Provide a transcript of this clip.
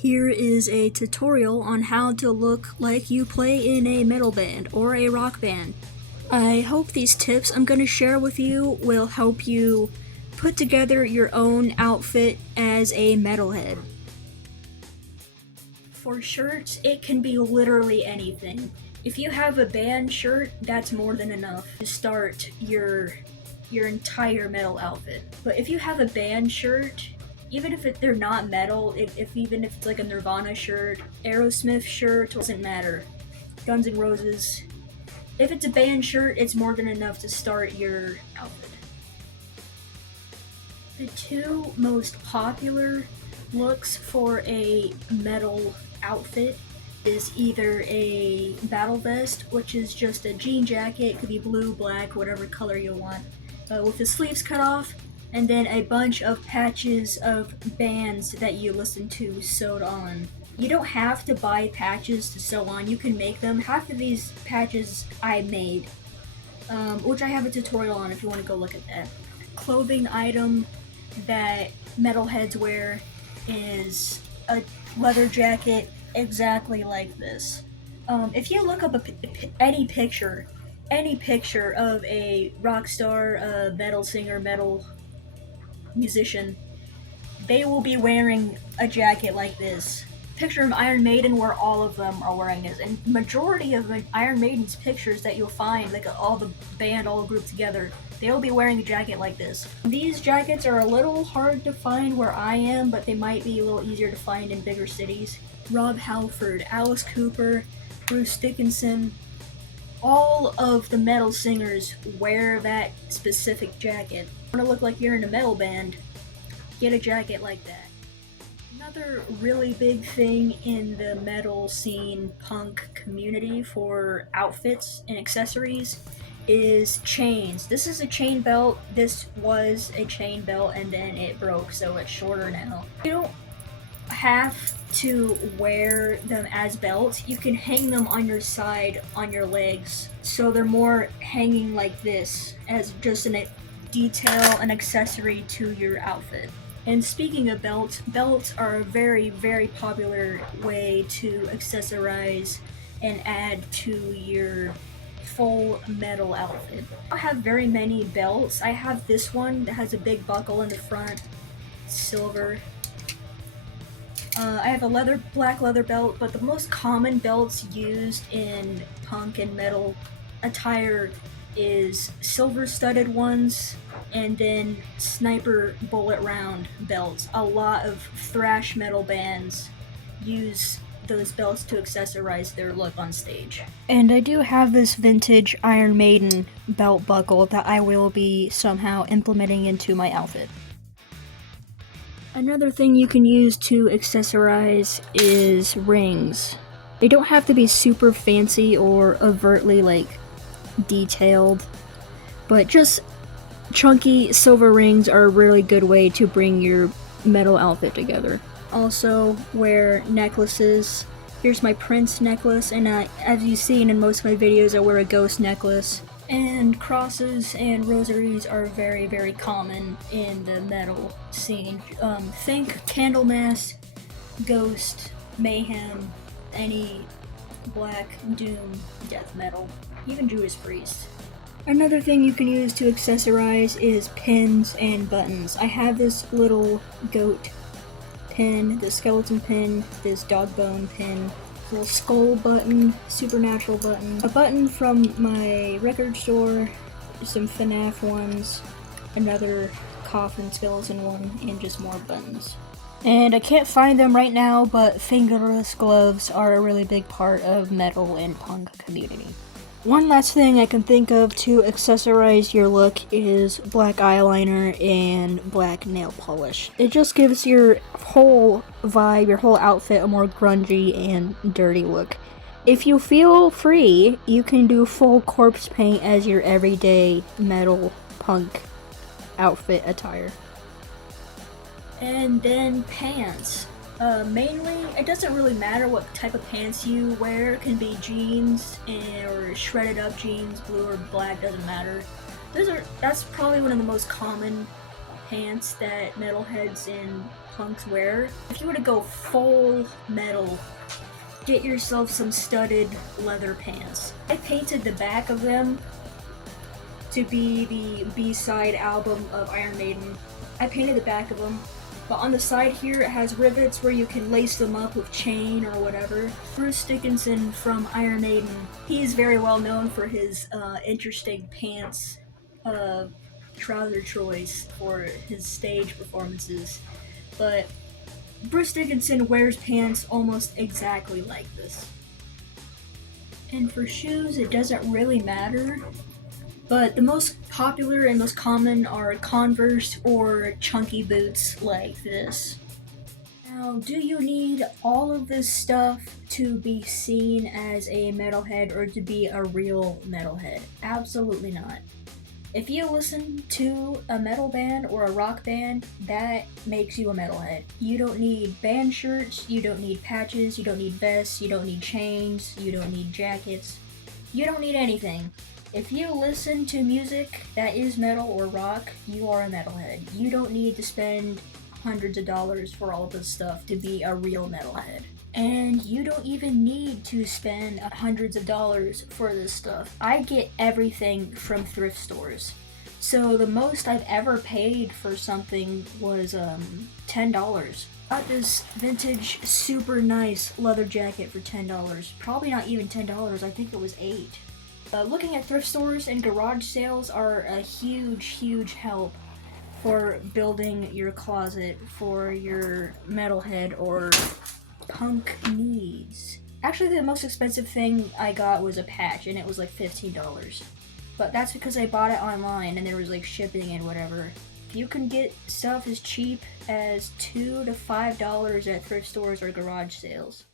Here is a tutorial on how to look like you play in a metal band or a rock band. I hope these tips I'm going to share with you will help you put together your own outfit as a metalhead. For shirts, it can be literally anything. If you have a band shirt, that's more than enough to start your entire metal outfit. But if you have a band shirt, even if they're not metal, even if it's like a Nirvana shirt, Aerosmith shirt, doesn't matter. Guns N' Roses. If it's a band shirt, it's more than enough to start your outfit. The two most popular looks for a metal outfit is either a battle vest, which is just a jean jacket, could be blue, black, whatever color you want, with the sleeves cut off, and then a bunch of patches of bands that you listen to sewed on. You don't have to buy patches to sew on, you can make them. Half of these patches I made, which I have a tutorial on if you want to go look at that. Clothing item that metalheads wear is a leather jacket exactly like this. If you look up any picture of a rock star, a metal singer, metal musician, they will be wearing a jacket like this. Picture of Iron Maiden where all of them are wearing this, and majority of Iron Maiden's pictures that you'll find, like all the band all grouped together, they'll be wearing a jacket like this. These jackets are a little hard to find where I am, but they might be a little easier to find in bigger cities. Rob Halford, Alice Cooper, Bruce Dickinson, all of the metal singers wear that specific jacket. Want to look like you're in a metal band? Get a jacket like that. Another really big thing in the metal scene, punk community for outfits and accessories is chains. This is a chain belt. This was a chain belt and then it broke, so it's shorter now. You don't have to wear them as belts. You can hang them on your side, on your legs, so they're more hanging like this as just a detail, an accessory to your outfit. And speaking of belts, belts are a very, very popular way to accessorize and add to your full metal outfit. I don't have very many belts. I have this one that has a big buckle in the front, silver. I have a black leather belt, but the most common belts used in punk and metal attire is silver studded ones, and then sniper bullet round belts. A lot of thrash metal bands use those belts to accessorize their look on stage. And I do have this vintage Iron Maiden belt buckle that I will be somehow implementing into my outfit. Another thing you can use to accessorize is rings. They don't have to be super fancy or overtly detailed, but just chunky silver rings are a really good way to bring your metal outfit together. Also wear necklaces. Here's my Prince necklace, and as you've seen in most of my videos, I wear a ghost necklace. And crosses and rosaries are very, very common in the metal scene. Think Candlemass, Ghost, Mayhem, any black, doom, death metal, even Judas Priest. Another thing you can use to accessorize is pins and buttons. I have this little goat pin, this skeleton pin, this dog bone pin, little skull button, supernatural button, a button from my record store, some FNAF ones, another coffin skeleton one, and just more buttons. And I can't find them right now, but fingerless gloves are a really big part of metal and punk community. One last thing I can think of to accessorize your look is black eyeliner and black nail polish. It just gives your whole vibe, your whole outfit, a more grungy and dirty look. If you feel free, you can do full corpse paint as your everyday metal punk outfit attire. And then pants. Mainly, it doesn't really matter what type of pants you wear. It can be jeans or shredded up jeans, blue or black, doesn't matter. That's probably one of the most common pants that metalheads and punks wear. If you were to go full metal, get yourself some studded leather pants. I painted the back of them to be the B-side album of Iron Maiden. I painted the back of them, but on the side here it has rivets where you can lace them up with chain or whatever. Bruce Dickinson from Iron Maiden, he's very well known for his interesting pants trouser choice for his stage performances, but Bruce Dickinson wears pants almost exactly like this. And for shoes, it doesn't really matter, but the most popular and most common are Converse or chunky boots like this. Now, do you need all of this stuff to be seen as a metalhead or to be a real metalhead? Absolutely not. If you listen to a metal band or a rock band, that makes you a metalhead. You don't need band shirts, you don't need patches, you don't need vests, you don't need chains, you don't need jackets. You don't need anything. If you listen to music that is metal or rock, you are a metalhead. You don't need to spend hundreds of dollars for all of this stuff to be a real metalhead. And you don't even need to spend hundreds of dollars for this stuff. I get everything from thrift stores. So the most I've ever paid for something was $10. Got this vintage super nice leather jacket for $10. Probably not even $10, I think it was $8. Looking at thrift stores and garage sales are a huge help for building your closet for your metalhead or punk needs. Actually, the most expensive thing I got was a patch, and it was like $15. But that's because I bought it online and there was like shipping and whatever. You can get stuff as cheap as $2 to $5 at thrift stores or garage sales.